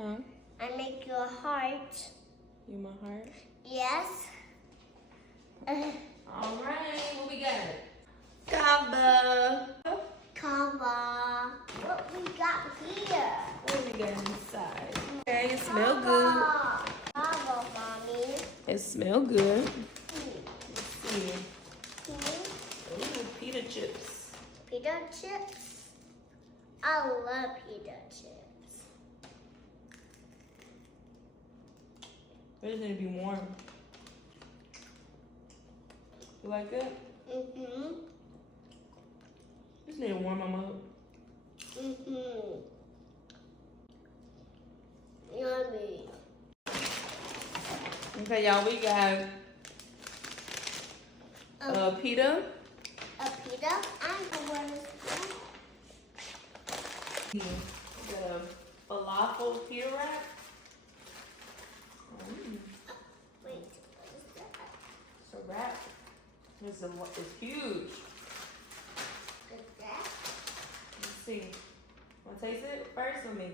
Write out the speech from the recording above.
Huh? I make your heart. You my heart? Yes. All right, what we got? Kava. Kava. What we got here? What we got inside? Okay, it smell good. Kava, mommy. It smell good. Let's see. Ooh, pita chips. Pita chips. I love pita chips. It just need to be warm. You like it? Mm-hmm. Just need to warm them up. Mm-hmm. Yummy. Okay, y'all, we got pita. A pita? I know what is that. We got a falafel pita wrap. Wait, what is that? It's a wrap. It's huge. Is that? Let's see. Want to taste it first or me?